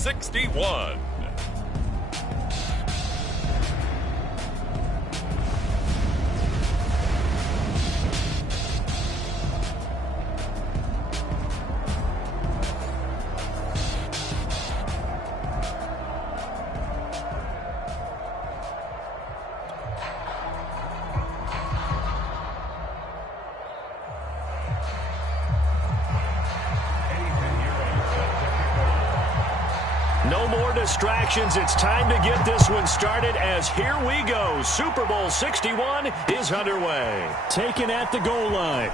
61. No more distractions. It's time to get this one started as here we go. Super Bowl 61 is underway. Taken at the goal line.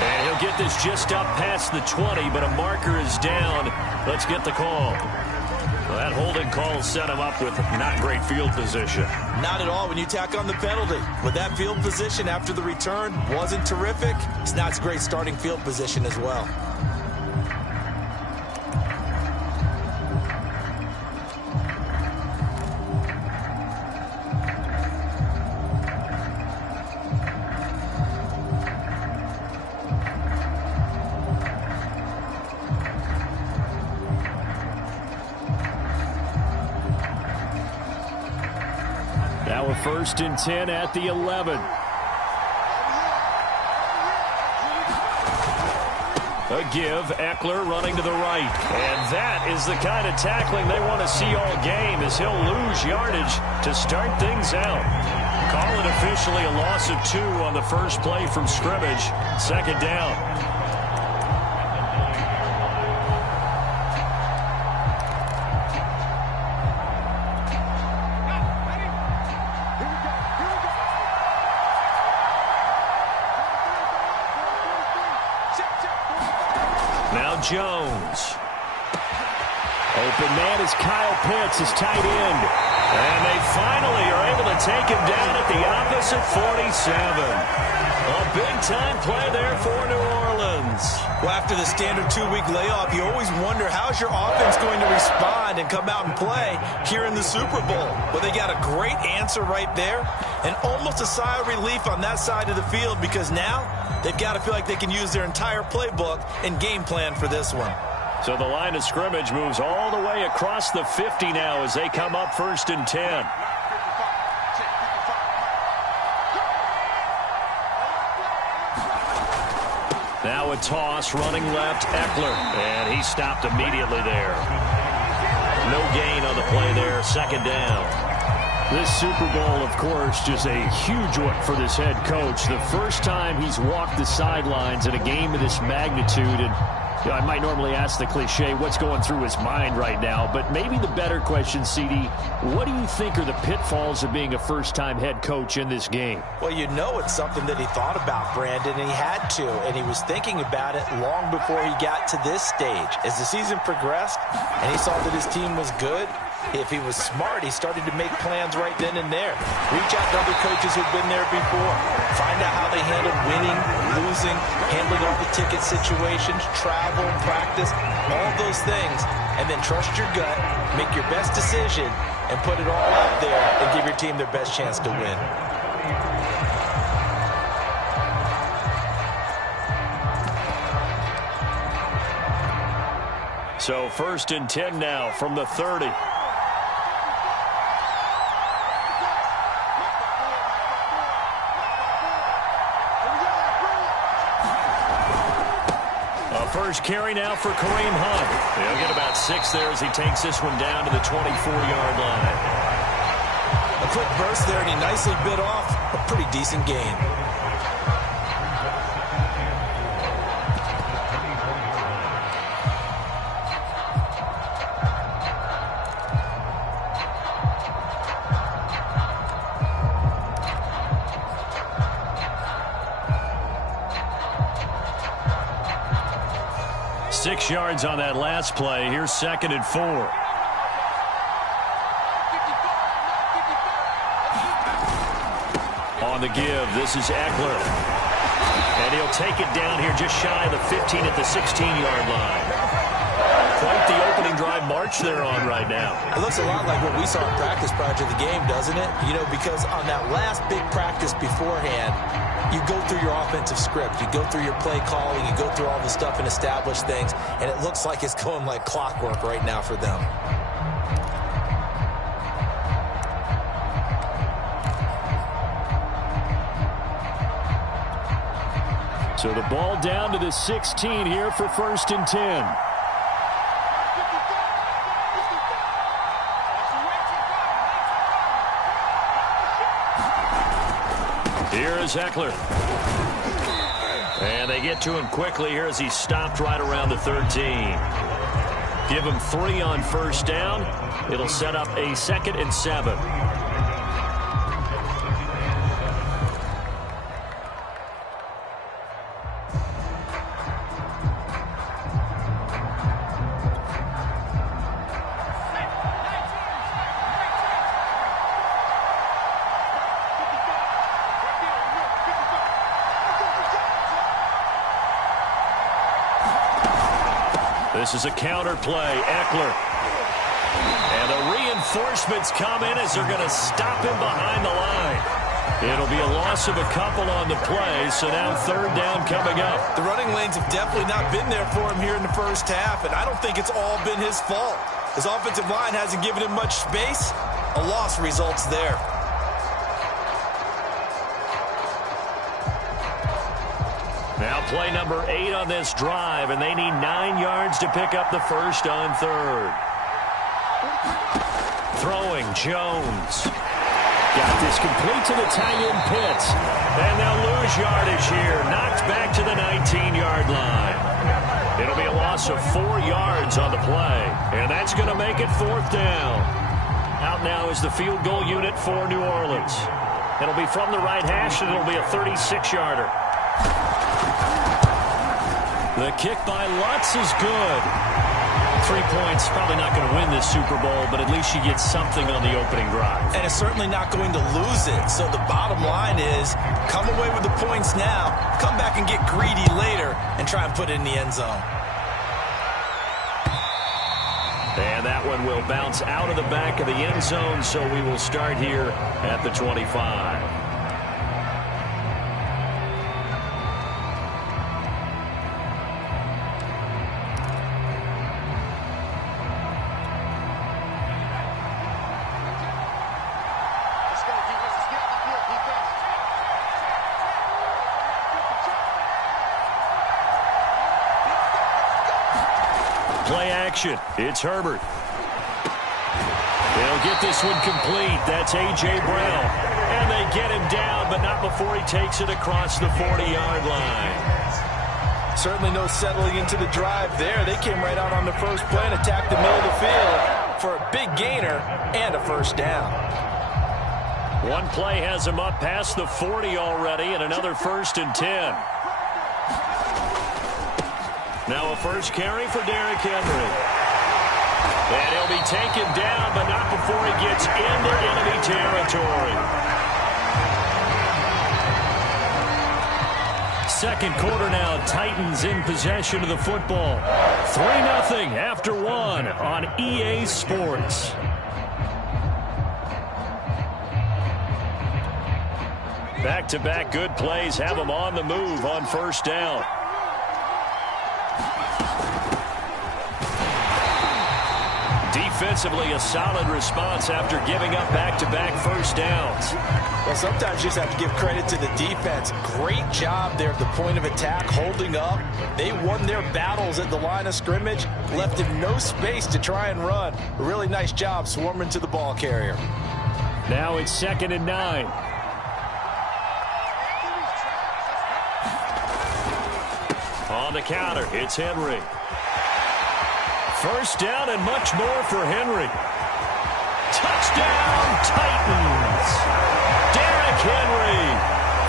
And he'll get this just up past the 20, but a marker is down. Let's get the call. Well, that holding call set him up with not great field position. Not at all when you tack on the penalty. With that field position after the return wasn't terrific, it's not a great starting field position as well. Now a 1st and 10 at the 11. A give, Eckler running to the right. And that is the kind of tackling they want to see all game as he'll lose yardage to start things out. Call it officially a loss of 2 on the first play from scrimmage. 2nd down. Now Jones. Open man is Kyle Pitts, his tight end. And they finally are able to take him down at the opposite 47. A big-time play there for New Orleans. Well, after the standard 2-week layoff, you always wonder how's your offense going to respond and come out and play here in the Super Bowl. Well, they got a great answer right there and almost a sigh of relief on that side of the field because now they've got to feel like they can use their entire playbook and game plan for this one. So the line of scrimmage moves all the way across the 50 now as they come up 1st and 10. Now a toss running left, Eckler. And he stopped immediately there. No gain on the play there, 2nd down. This Super Bowl, of course, just a huge one for this head coach. The first time he's walked the sidelines in a game of this magnitude. And you know, I might normally ask the cliche, what's going through his mind right now? But maybe the better question, CD, what do you think are the pitfalls of being a first-time head coach in this game? Well, you know it's something that he thought about, Brandon, and he had to. And he was thinking about it long before he got to this stage. As the season progressed and he saw that his team was good, if he was smart, he started to make plans right then and there. Reach out to other coaches who've been there before. Find out how they handle winning, losing, handling all the ticket situations, travel, practice, all those things. And then trust your gut, make your best decision, and put it all out there and give your team their best chance to win. So 1st and 10 now from the 30. First carry now for Kareem Hunt. He'll get about 6 there as he takes this one down to the 24-yard line. A quick burst there, and he nicely bit off a pretty decent gain. Six yards on that last play. Here's 2nd and 4. On the give, this is Eckler. And he'll take it down here just shy of the 15 at the 16-yard line. Quite the opening drive march they're on right now. It looks a lot like what we saw in practice prior to the game, doesn't it? You know, because on that last big practice beforehand, You go through your offensive script. You go through your play calling. You go through all the stuff and establish things, and it looks like it's going like clockwork right now for them. So the ball down to the 16 here for 1st and 10. Here is Eckler. And they get to him quickly here as he stopped right around the 13. Give him 3 on 1st down. It'll set up a 2nd and 7. This is a counter play. Eckler. And the reinforcements come in as they're going to stop him behind the line. It'll be a loss of a couple on the play, so now 3rd down coming up. The running lanes have definitely not been there for him here in the first half, and I don't think it's all been his fault. His offensive line hasn't given him much space. A loss results there. Now play number 8 on this drive, and they need 9 yards to pick up the 1st on 3rd. Throwing, Jones. Got this complete to the tight end Pitts. And they'll lose yardage here. Knocked back to the 19-yard line. It'll be a loss of 4 yards on the play. And that's going to make it 4th down. Out now is the field goal unit for New Orleans. It'll be from the right hash, and it'll be a 36-yarder. The kick by Lutz is good. 3 points, probably not going to win this Super Bowl, but at least you get something on the opening drive. And it's certainly not going to lose it. So the bottom line is, come away with the points now, come back and get greedy later, and try and put it in the end zone. And that one will bounce out of the back of the end zone, so we will start here at the 25. Play action. It's Herbert. They'll get this one complete. That's A.J. Brown. And they get him down, but not before he takes it across the 40-yard line. Certainly no settling into the drive there. They came right out on the first play and attacked the middle of the field for a big gainer and a 1st down. One play has him up past the 40 already, and another 1st and 10. Now a first carry for Derrick Henry. And he'll be taken down, but not before he gets into enemy territory. Second quarter now, Titans in possession of the football. 3-0 after 1 on EA Sports. Back-to-back good plays have them on the move on 1st down. Defensively, a solid response after giving up back-to-back 1st downs. Well, sometimes you just have to give credit to the defense. Great job there at the point of attack, holding up. They won their battles at the line of scrimmage, left him no space to try and run. A really nice job swarming to the ball carrier. Now it's 2nd and 9. On the counter, it's Henry. 1st down and much more for Henry. Touchdown, Titans. Derrick Henry,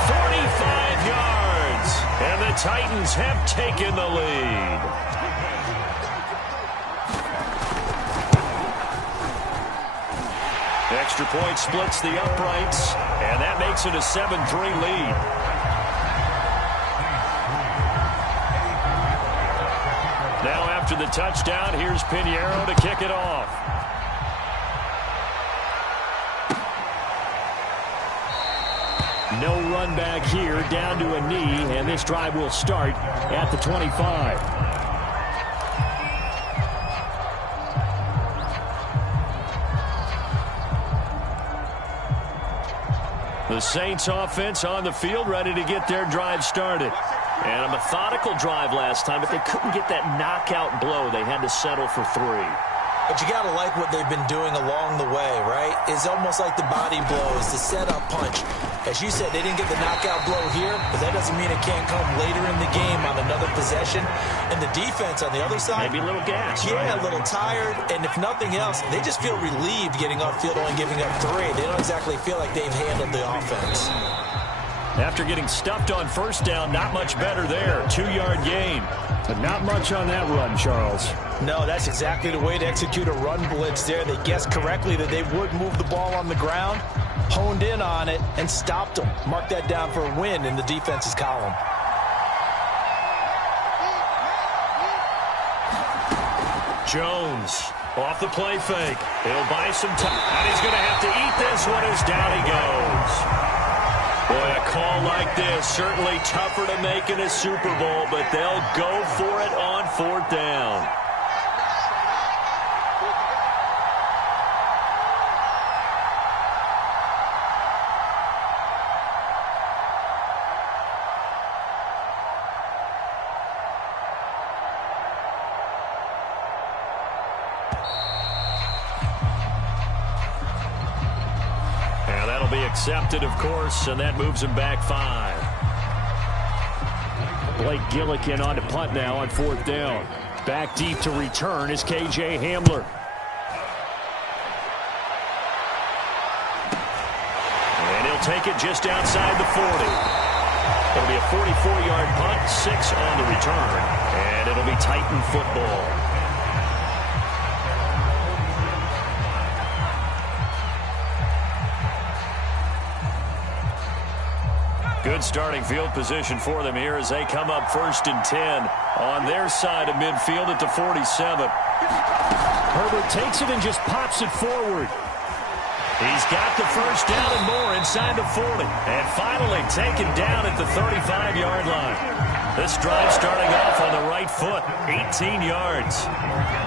45 yards. And the Titans have taken the lead. Extra point splits the uprights, and that makes it a 7-3 lead. Now after the touchdown, here's Pinheiro to kick it off. No run back here, down to a knee, and this drive will start at the 25. The Saints offense on the field, ready to get their drive started. And a methodical drive last time, but they couldn't get that knockout blow. They had to settle for 3. But you got to like what they've been doing along the way, right? It's almost like the body blows, the setup punch. As you said, they didn't get the knockout blow here, but that doesn't mean it can't come later in the game on another possession. And the defense on the other side, maybe a little gas. Yeah, right? A little tired. And if nothing else, they just feel relieved getting upfield, only giving up 3. They don't exactly feel like they've handled the offense. After getting stuffed on first down, not much better there. 2-yard gain. But not much on that run, Charles. No, that's exactly the way to execute a run blitz there. They guessed correctly that they would move the ball on the ground, honed in on it, and stopped them. Mark that down for a win in the defense's column. Jones off the play fake. He'll buy some time, and he's going to have to eat this one as down he goes. Boy, a call like this, certainly tougher to make in a Super Bowl, but they'll go for it on 4th down. Be accepted, of course, and that moves him back 5. Blake Gillikin on to punt now on 4th down. Back deep to return is KJ Hamler. And he'll take it just outside the 40. It'll be a 44-yard punt, 6 on the return, and it'll be Titan football. Good starting field position for them here as they come up 1st and 10 on their side of midfield at the 47. Herbert takes it and just pops it forward. He's got the first down and more inside the 40. And finally taken down at the 35-yard line. This drive starting off on the right foot, 18 yards.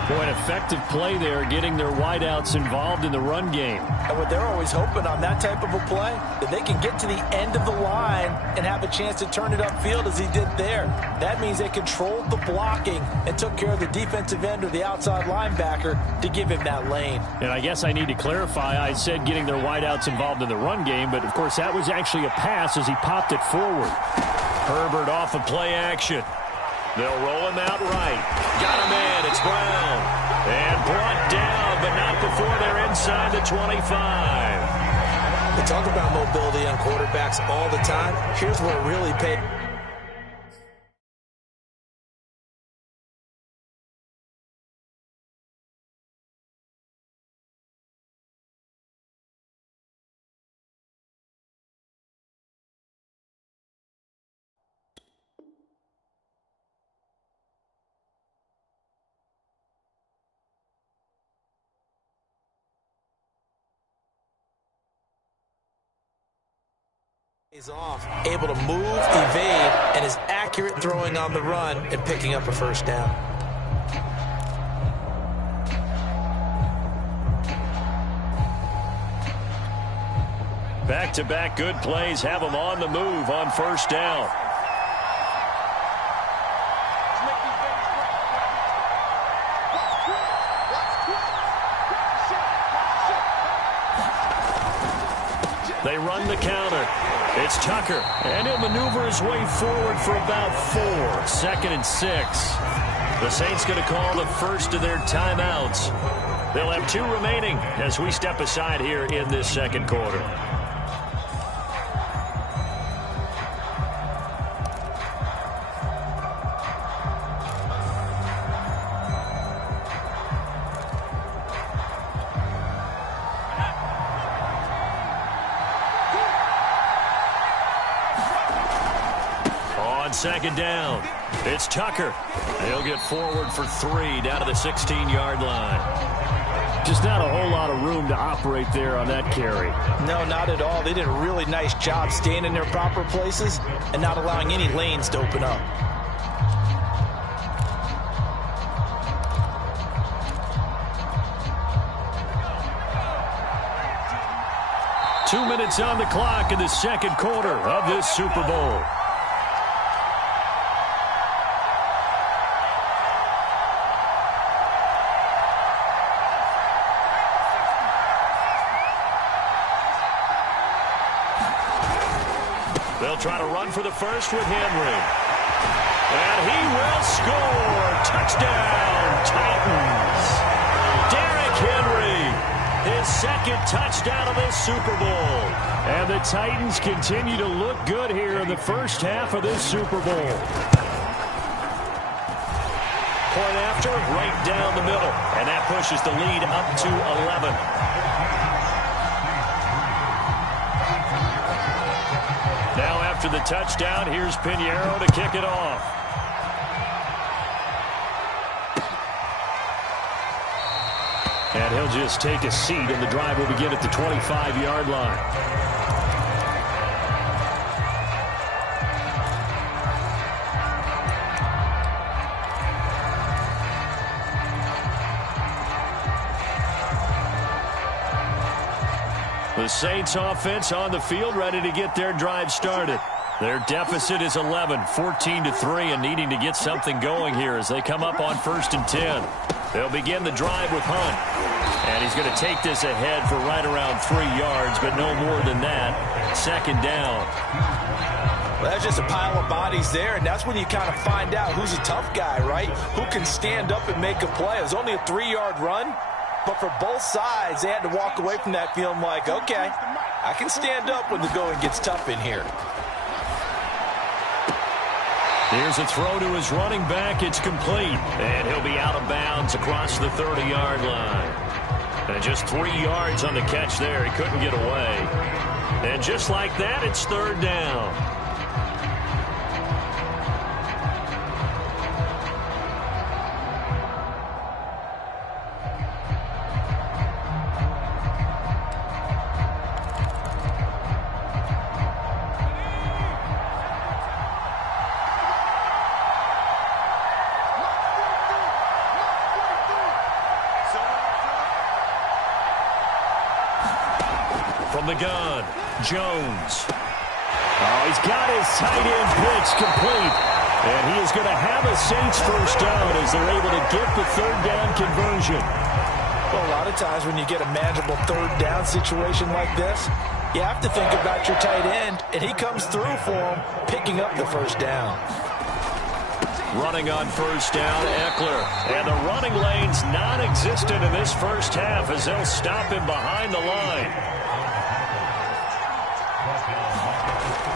Boy, an effective play there, getting their wideouts involved in the run game. And what they're always hoping on that type of a play, that they can get to the end of the line and have a chance to turn it upfield as he did there. That means they controlled the blocking and took care of the defensive end or the outside linebacker to give him that lane. And I guess I need to clarify, I said getting their wideouts involved in the run game, but of course that was actually a pass as he popped it forward. Herbert off of play action. They'll roll him out right. Got a man. It's Brown. And brought down, but not before they're inside the 25. They talk about mobility on quarterbacks all the time. Here's where it really paid. He's off, able to move, evade, and is accurate throwing on the run and picking up a first down. Back-to-back good plays have them on the move on first down. They run the counter. It's Tucker, and he'll maneuver his way forward for about 4. 2nd and 6. The Saints going to call the first of their timeouts. They'll have 2 remaining as we step aside here in this second quarter. Second down. It's Tucker. He'll get forward for 3 down to the 16-yard line. Just not a whole lot of room to operate there on that carry. No, not at all. They did a really nice job staying in their proper places and not allowing any lanes to open up. Two minutes on the clock in the second quarter of this Super Bowl. They'll try to run for the first with Henry. And he will score. Touchdown, Titans. Derrick Henry, his second touchdown of this Super Bowl. And the Titans continue to look good here in the first half of this Super Bowl. Point after, right down the middle. And that pushes the lead up to 11. Now after the touchdown, here's Pinheiro to kick it off. And he'll just take a seat, and the drive will begin at the 25-yard line. The Saints offense on the field, ready to get their drive started. Their deficit is 11, 14-3, and needing to get something going here as they come up on 1st and 10. They'll begin the drive with Hunt. And he's going to take this ahead for right around 3 yards, but no more than that. Second down. Well, that's just a pile of bodies there, and that's when you kind of find out who's a tough guy, right? Who can stand up and make a play. It was only a 3-yard run. But for both sides, they had to walk away from that feeling like, okay, I can stand up when the going gets tough in here. Here's a throw to his running back. It's complete. And he'll be out of bounds across the 30-yard line. And just 3 yards on the catch there. He couldn't get away. And just like that, it's third down. From the gun, Jones. Oh, he's got his tight end pitch complete. And he is going to have a Saints first down as they're able to get the third down conversion. Well, a lot of times when you get a manageable third down situation like this, you have to think about your tight end, and he comes through for him, picking up the first down. Running on first down, Eckler. And the running lane's non-existent in this first half as they'll stop him behind the line.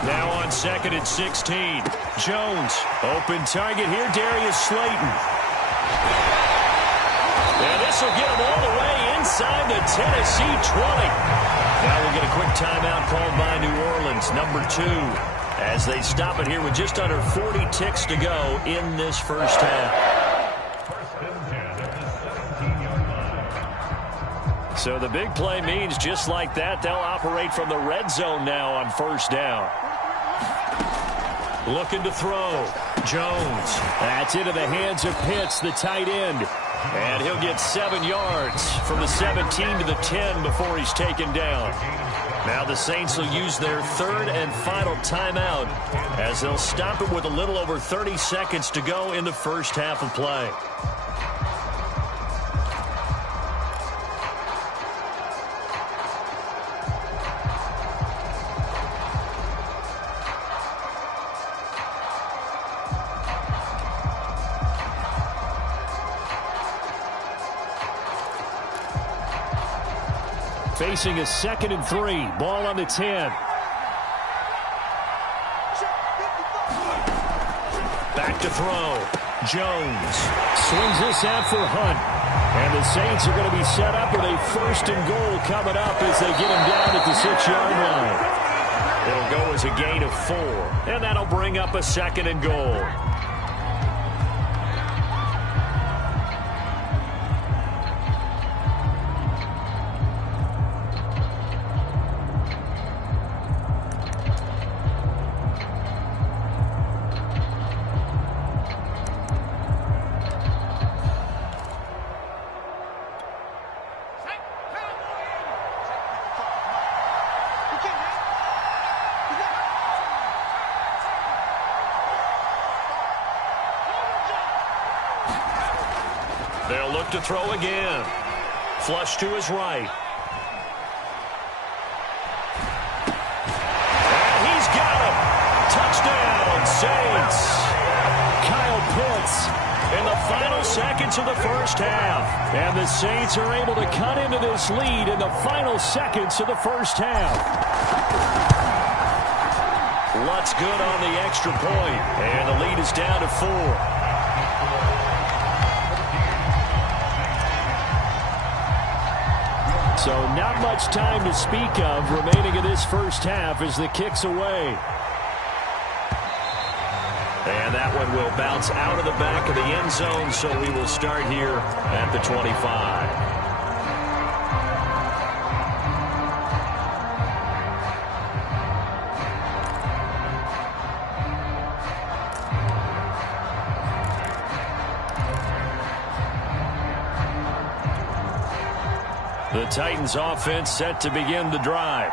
Now on 2nd and 16. Jones, open target here, Darius Slayton. And this will get him all the way inside the Tennessee 20. Now we'll get a quick timeout called by New Orleans, number 2, as they stop it here with just under 40 ticks to go in this first half. So the big play means just like that, they'll operate from the red zone now on first down. Looking to throw. Jones. That's into the hands of Pitts, the tight end. And he'll get 7 yards from the 17 to the 10 before he's taken down. Now the Saints will use their third and final timeout as they'll stop it with a little over 30 seconds to go in the first half of play. Facing a 2nd and 3. Ball on the 10. Back to throw. Jones swings this out for Hunt. And the Saints are going to be set up with a 1st and goal coming up as they get him down at the 6-yard line. It'll go as a gain of 4. And that'll bring up a 2nd and goal. to throw again. Flush to his right. And he's got him. Touchdown, Saints. Kyle Pitts in the final seconds of the first half. And the Saints are able to cut into this lead in the final seconds of the first half. Lutz good on the extra point, and the lead is down to 4. So not much time to speak of remaining in this first half as the kick's away. And that one will bounce out of the back of the end zone, so we will start here at the 25. The Titans offense set to begin the drive.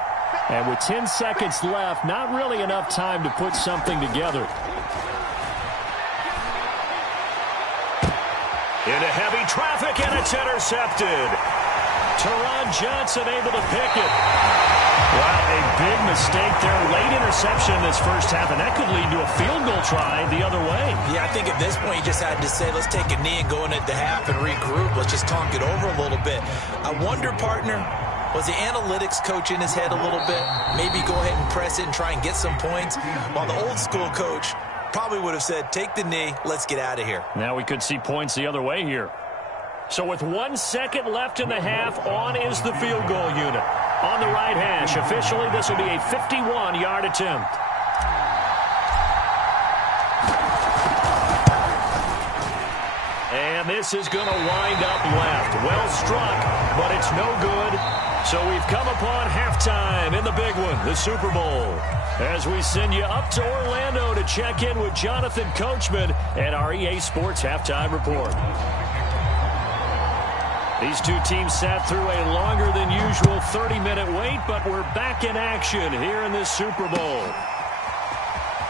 And with 10 seconds left, not really enough time to put something together. Into heavy traffic, and it's intercepted. Teron Johnson able to pick it. Wow, a big mistake there. Late interception in this first half, and that could lead to a field goal try the other way. Yeah, I think at this point you just had to say, let's take a knee and go into the half and regroup. Let's just talk it over a little bit. I wonder, partner, was the analytics coach in his head a little bit? Maybe go ahead and press it and try and get some points, while the old school coach probably would have said, take the knee, let's get out of here. Now we could see points the other way here. So with 1 second left in the half, on is the field goal unit. On the right hash, officially this will be a 51-yard attempt. And this is going to wind up left. Well struck, but it's no good. So we've come upon halftime in the big one, the Super Bowl. As we send you up to Orlando to check in with Jonathan Coachman and our EA Sports Halftime Report. These two teams sat through a longer than usual 30-minute wait, but we're back in action here in this Super Bowl.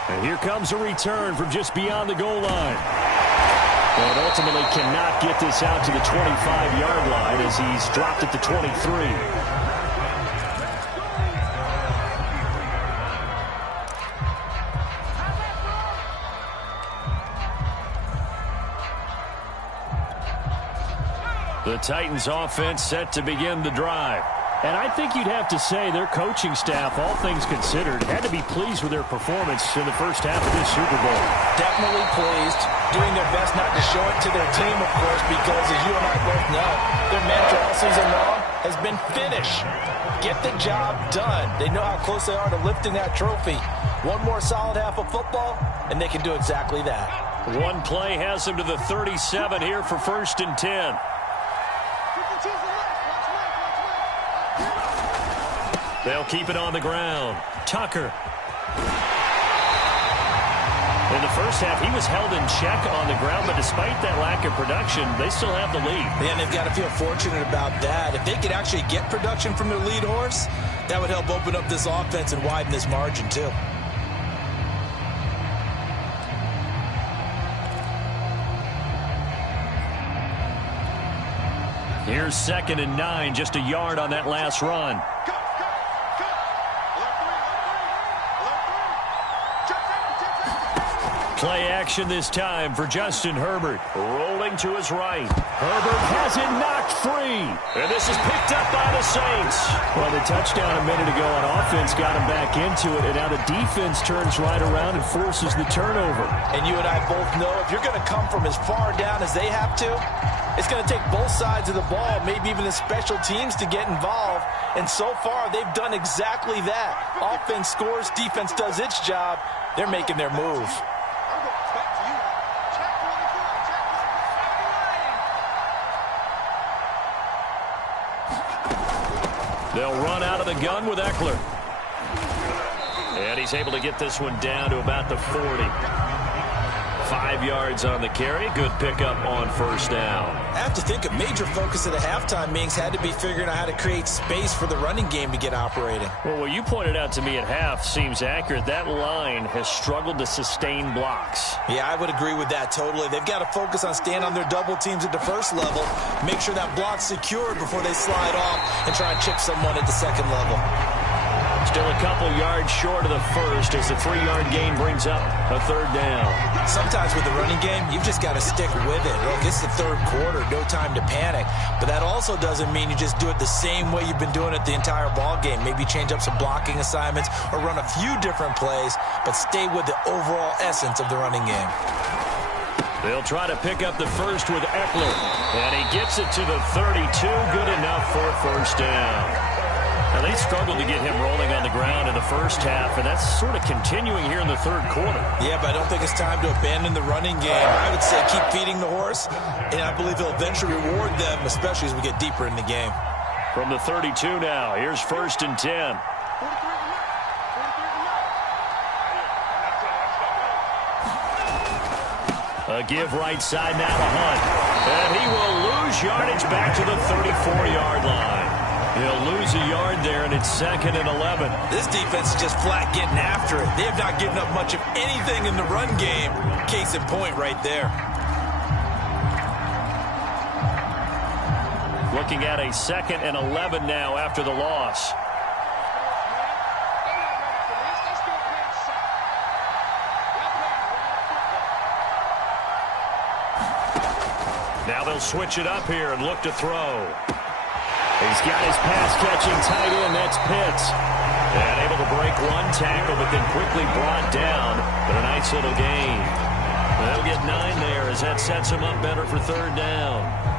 And here comes a return from just beyond the goal line. But ultimately cannot get this out to the 25-yard line as he's dropped at the 23. The Titans offense set to begin the drive. And I think you'd have to say their coaching staff, all things considered, had to be pleased with their performance in the first half of this Super Bowl. Definitely pleased, doing their best not to show it to their team, of course, because as you and I both know, their mantra all season long has been finish. Get the job done. They know how close they are to lifting that trophy. One more solid half of football, and they can do exactly that. One play has them to the 37 here for 1st and 10. They'll keep it on the ground. Tucker. In the first half, he was held in check on the ground, but despite that lack of production, they still have the lead. And they've got to feel fortunate about that. If they could actually get production from their lead horse, that would help open up this offense and widen this margin, too. Here's 2nd and 9, just a yard on that last run. Play action this time for Justin Herbert. Rolling to his right. Herbert has it knocked free. And this is picked up by the Saints. Well, the touchdown a minute ago on offense got him back into it, and now the defense turns right around and forces the turnover. And you and I both know if you're going to come from as far down as they have to, it's going to take both sides of the ball, maybe even the special teams, to get involved. And so far, they've done exactly that. Offense scores, defense does its job. They're making their move. They'll run out of the gun with Eckler. And he's able to get this one down to about the 40. 5 yards on the carry. Good pickup on first down. I have to think a major focus of the halftime meetings had to be figuring out how to create space for the running game to get operating. Well, what you pointed out to me at half seems accurate. That line has struggled to sustain blocks. Yeah, I would agree with that totally. They've got to focus on staying on their double teams at the first level, make sure that block's secured before they slide off and try and chip someone at the second level. Still a couple yards short of the first as the 3-yard gain brings up a third down. Sometimes with the running game, you've just got to stick with it. Look, it's the third quarter, no time to panic. But that also doesn't mean you just do it the same way you've been doing it the entire ball game. Maybe change up some blocking assignments or run a few different plays, but stay with the overall essence of the running game. They'll try to pick up the first with Eckler, and he gets it to the 32. Good enough for a first down. Now, they struggled to get him rolling on the ground in the first half, and that's sort of continuing here in the third quarter. Yeah, but I don't think it's time to abandon the running game. I would say keep feeding the horse, and I believe he'll eventually reward them, especially as we get deeper in the game. From the 32 now, here's 1st and 10. A give right side now to Hunt. And he will lose yardage back to the 34-yard line. He'll lose a yard there, and it's 2nd and 11. This defense is just flat getting after it. They have not given up much of anything in the run game. Case in point right there. Looking at a 2nd and 11 now after the loss. Now they'll switch it up here and look to throw. He's got his pass-catching tight end. That's Pitts. And able to break one tackle, but then quickly brought down. But a nice little gain. They'll get 9 there as that sets him up better for third down.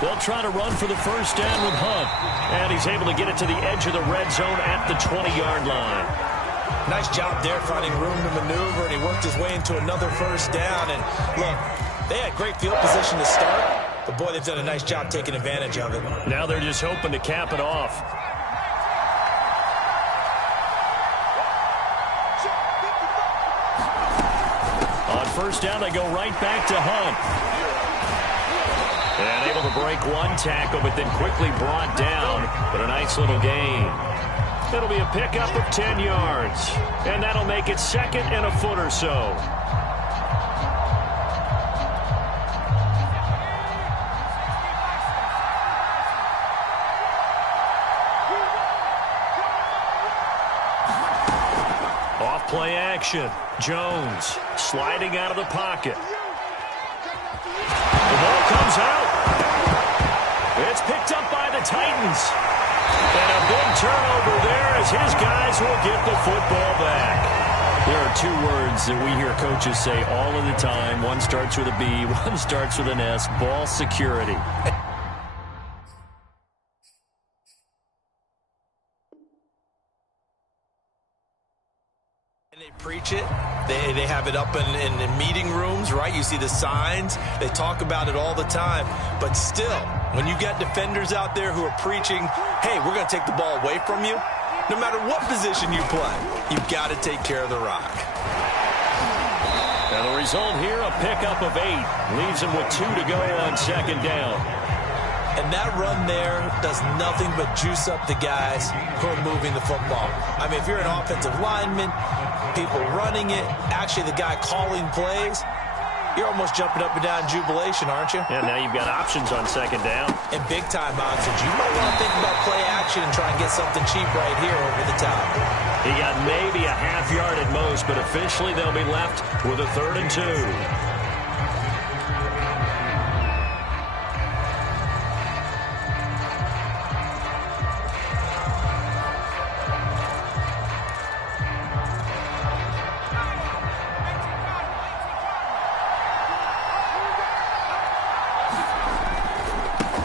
They'll try to run for the first down with Hunt. And he's able to get it to the edge of the red zone at the 20-yard line. Nice job there finding room to maneuver, and he worked his way into another first down. And look, they had great field position to start, but boy, they've done a nice job taking advantage of it. Now they're just hoping to cap it off. On first down, they go right back to Hunt. And able to break one tackle, but then quickly brought down. But a nice little gain. It'll be a pickup of 10 yards. And that'll make it 2nd and a foot or so. Off play action. Jones sliding out of the pocket. The ball comes out. It's picked up by the Titans. And a big turnover there as his guys will get the football back. There are 2 words that we hear coaches say all of the time. One starts with a B, one starts with an S. Ball security. And they preach it. They have it up in meeting rooms, right? You see the signs. They talk about it all the time. But still, when you got defenders out there who are preaching, hey, we're going to take the ball away from you, no matter what position you play, you've got to take care of the rock. And the result here, a pickup of 8. Leaves him with 2 to go on 2nd down. And that run there does nothing but juice up the guys who are moving the football. I mean, if you're an offensive lineman, people running it, actually the guy calling plays, you're almost jumping up and down in jubilation, aren't you? And now you've got options on 2nd down. And big-time options. You might want to think about play action and try and get something cheap right here over the top. He got maybe a half yard at most, but officially they'll be left with a 3rd and 2.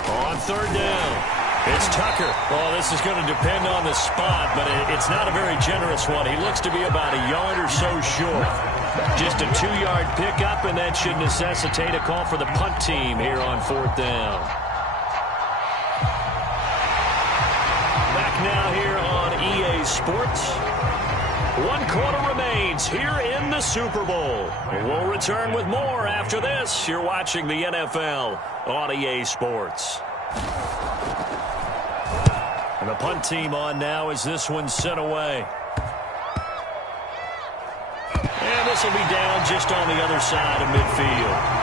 On 3rd down, Tucker. Oh, this is going to depend on the spot, but it's not a very generous one. He looks to be about a yard or so short. Just a 2-yard pickup, and that should necessitate a call for the punt team here on 4th down. Back now here on EA Sports. 1 quarter remains here in the Super Bowl. We'll return with more after this. You're watching the NFL on EA Sports. And the punt team on now as this one's sent away. And this will be down just on the other side of midfield.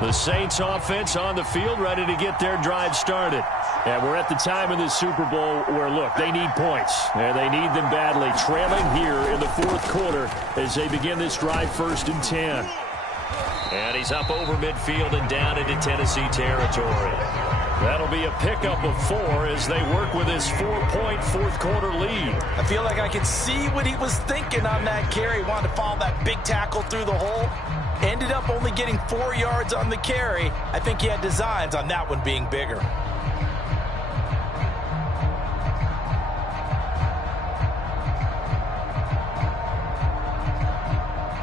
The Saints offense on the field, ready to get their drive started. And we're at the time in the Super Bowl where, look, they need points. And they need them badly. Trailing here in the 4th quarter as they begin this drive 1st and 10. And he's up over midfield and down into Tennessee territory. That'll be a pickup of 4 as they work with his 4-point 4th quarter lead. I feel like I can see what he was thinking on that carry. He wanted to follow that big tackle through the hole. Ended up only getting 4 yards on the carry. I think he had designs on that one being bigger.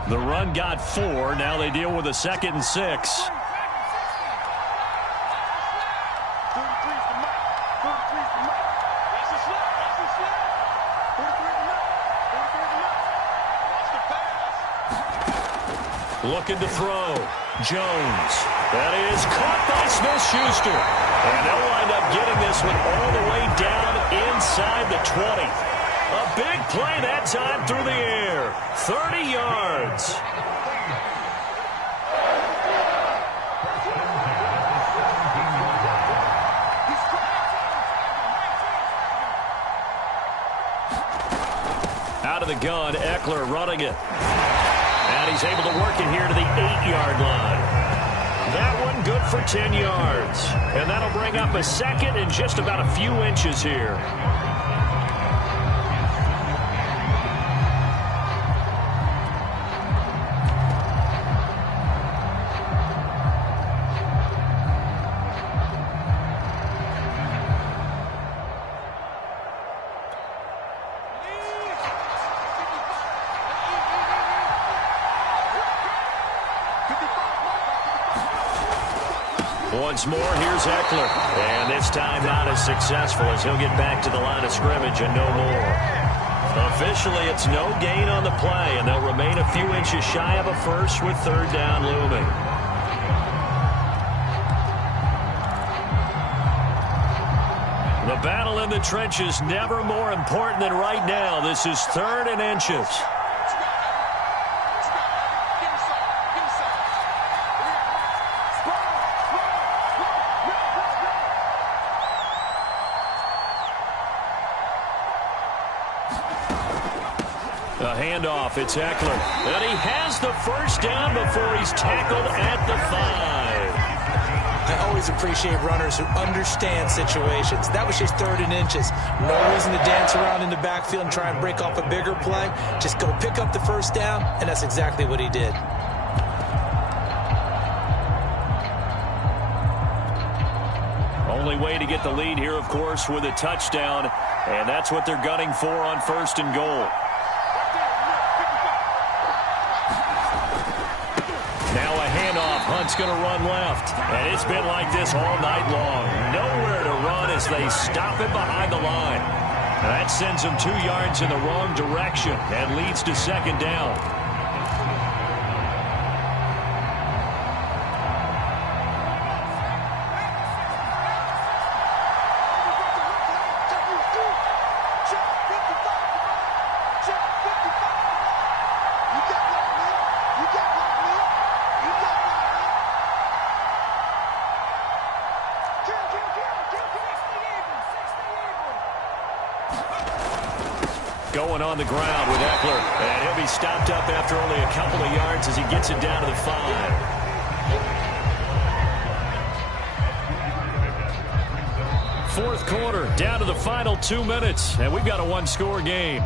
The run got 4. Now they deal with a 2nd and 6. Looking to throw. Jones. That is caught by Smith-Schuster. And they'll wind up getting this one all the way down inside the 20. A big play that time through the air. 30 yards. Out of the gun, Eckler running it. And he's able to work it here to the 8-yard line. That one good for 10 yards. And that'll bring up a 2nd and just about a few inches here. Once more, here's Eckler. And this time not as successful as he'll get back to the line of scrimmage and no more. Officially, it's no gain on the play, and they'll remain a few inches shy of a first with 3rd down looming. The battle in the trenches never more important than right now. This is 3rd and inches. A handoff, it's Eckler. And he has the 1st down before he's tackled at the 5. I always appreciate runners who understand situations. That was just 3rd and inches. No reason to dance around in the backfield and try and break off a bigger play. Just go pick up the 1st down, and that's exactly what he did. Only way to get the lead here, of course, with a touchdown. And that's what they're gunning for on 1st and goal. Now a handoff. Hunt's going to run left. And it's been like this all night long. Nowhere to run as they stop him behind the line. And that sends him 2 yards in the wrong direction and leads to 2nd down. Going on the ground with Eckler. And he'll be stopped up after only a couple of yards as he gets it down to the 5. fourth quarter, down to the final 2 minutes, and we've got a one-score game.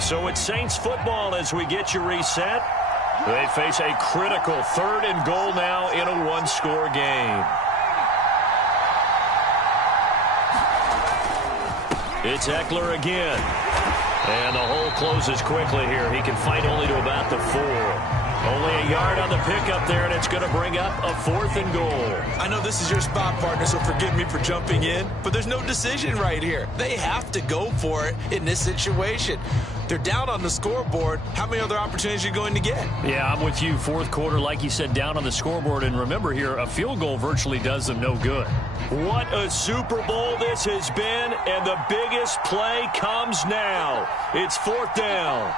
So it's Saints football as we get you reset. They face a critical 3rd and goal now in a one-score game. It's Eckler again. And the hole closes quickly here. He can fight only to about the 4. Only a yard on the pickup there, and it's going to bring up a 4th and goal. I know this is your spot, partner, so forgive me for jumping in, but there's no decision right here. They have to go for it in this situation. They're down on the scoreboard. How many other opportunities are you going to get? Yeah, I'm with you. Fourth quarter, like you said, down on the scoreboard. And remember here, a field goal virtually does them no good. What a Super Bowl this has been, and the biggest play comes now. It's 4th down.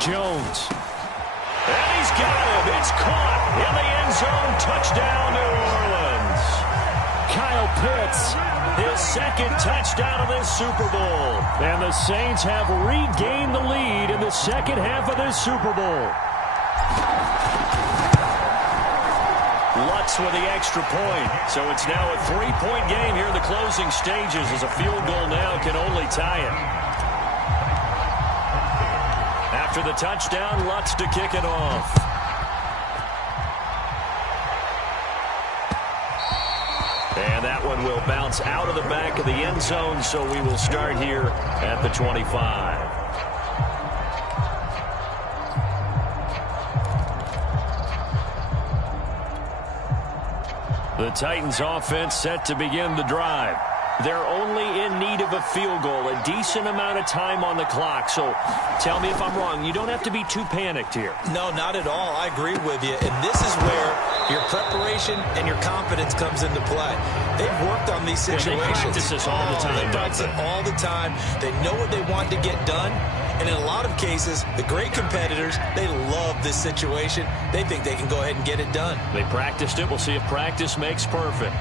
Jones. And he's got him. It's caught in the end zone. Touchdown, New Orleans. Kyle Pitts, his 2nd touchdown of this Super Bowl. And the Saints have regained the lead in the second half of this Super Bowl. Lutz with the extra point. So it's now a 3-point game here in the closing stages as a field goal now can only tie it. After the touchdown, Lutz to kick it off. And that one will bounce out of the back of the end zone, so we will start here at the 25. The Titans offense set to begin the drive. They're only in need of a field goal, a decent amount of time on the clock. So tell me if I'm wrong. You don't have to be too panicked here. No, not at all. I agree with you. And this is where your preparation and your confidence comes into play. They've worked on these situations. They practice this all the time. They practice it all the time. They know what they want to get done. And in a lot of cases, the great competitors, they love this situation. They think they can go ahead and get it done. They practiced it. We'll see if practice makes perfect.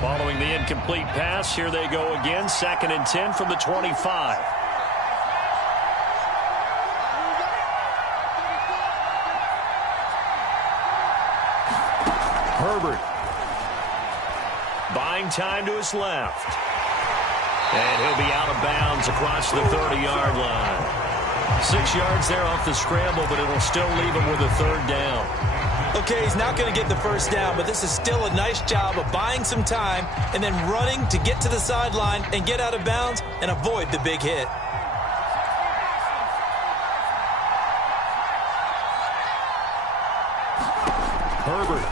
Following the incomplete pass, here they go again. 2nd and 10 from the 25. Herbert. Buying time to his left. And he'll be out of bounds across the 30-yard line. 6 yards there off the scramble, but it'll still leave him with a 3rd down. Okay, he's not going to get the 1st down, but this is still a nice job of buying some time and then running to get to the sideline and get out of bounds and avoid the big hit. Herbert.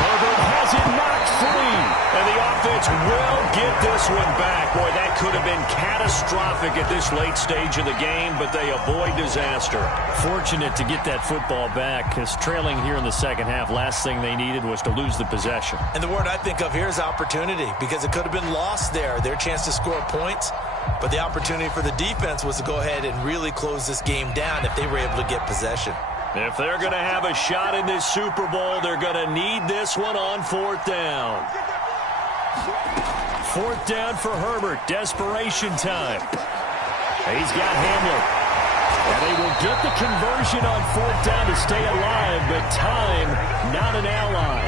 Herbert has it knocked free, and the offense will get this one back. Boy, that could have been catastrophic at this late stage of the game, but they avoid disaster. Fortunate to get that football back, because trailing here in the second half, last thing they needed was to lose the possession. And the word I think of here is opportunity, because it could have been lost there, their chance to score points. But the opportunity for the defense was to go ahead and really close this game down if they were able to get possession. If they're going to have a shot in this Super Bowl, they're going to need this one on 4th down. 4th down for Herbert. Desperation time. He's got Hamler. And they will get the conversion on 4th down to stay alive, but time, not an ally.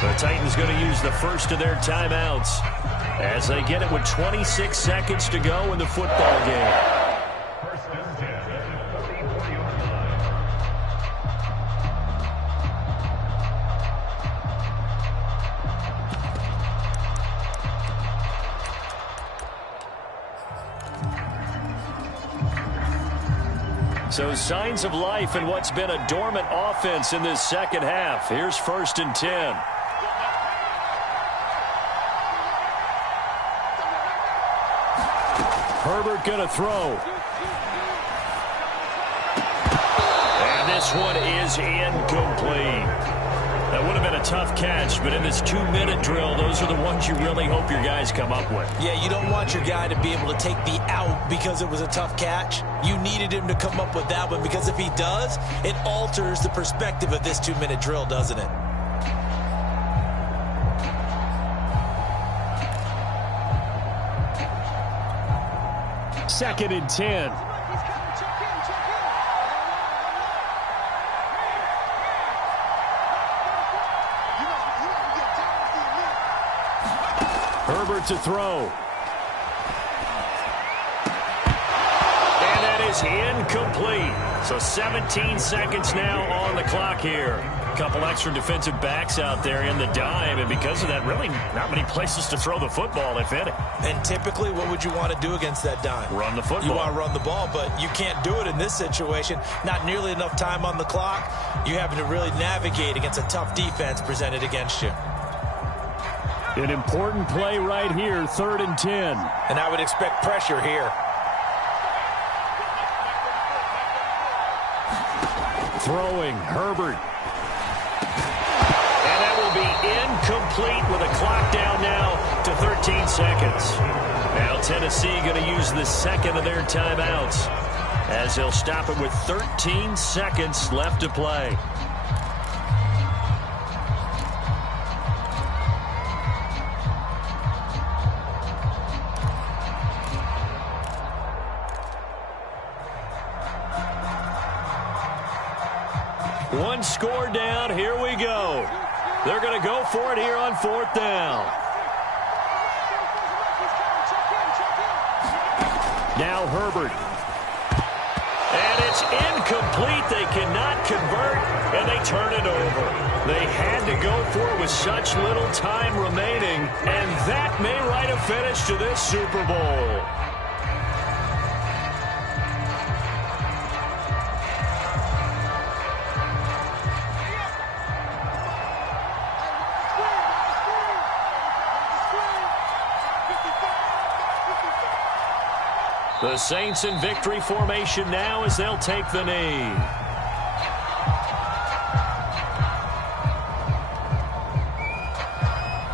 The Titans going to use the first of their timeouts as they get it with 26 seconds to go in the football game. So signs of life in what's been a dormant offense in this second half. Here's 1st and 10. Herbert going to throw. And this one is incomplete. That would have been a tough catch, but in this 2-minute drill, those are the ones you really hope your guys come up with. Yeah, you don't want your guy to be able to take the out because it was a tough catch. You needed him to come up with that one, because if he does, it alters the perspective of this 2-minute drill, doesn't it? Second and 10. Herbert to throw. And that is incomplete. So 17 seconds now on the clock here. A couple extra defensive backs out there in the dime, and because of that, really not many places to throw the football, if any. And typically, what would you want to do against that dime? Run the football. You want to run the ball, but you can't do it in this situation. Not nearly enough time on the clock. You're having to really navigate against a tough defense presented against you. An important play right here, 3rd and 10. And I would expect pressure here. Throwing, Herbert. And that will be incomplete with a clock down now to 13 seconds. Now Tennessee going to use the second of their timeouts as they'll stop it with 13 seconds left to play. One score down. Here we go. They're going to go for it here on 4th down. Now Herbert. And it's incomplete. They cannot convert, and they turn it over. They had to go for it with such little time remaining, and that may write a finish to this Super Bowl. The Saints in victory formation now as they'll take the knee.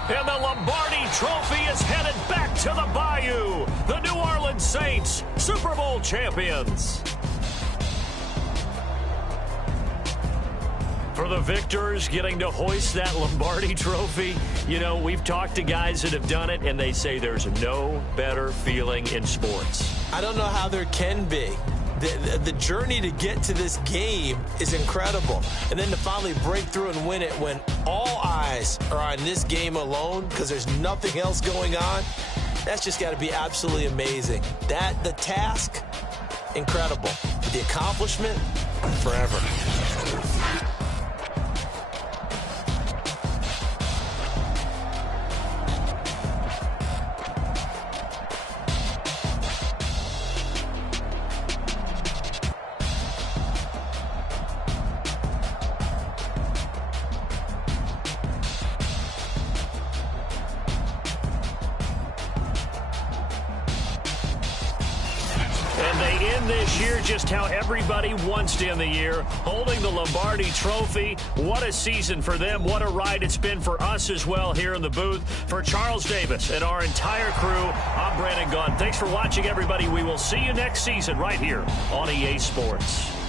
And the Lombardi Trophy is headed back to the Bayou. The New Orleans Saints, Super Bowl champions. For the victors getting to hoist that Lombardi Trophy, you know, we've talked to guys that have done it, and they say there's no better feeling in sports. I don't know how there can be. The journey to get to this game is incredible. And then to finally break through and win it when all eyes are on this game alone because there's nothing else going on, that's just got to be absolutely amazing. The task, incredible. But the accomplishment, forever. This year, just how everybody wants to end the year, holding the Lombardi Trophy. What a season for them. What a ride it's been for us as well here in the booth. For Charles Davis and our entire crew, I'm Brandon Gaudin. Thanks for watching, everybody. We will see you next season right here on EA Sports.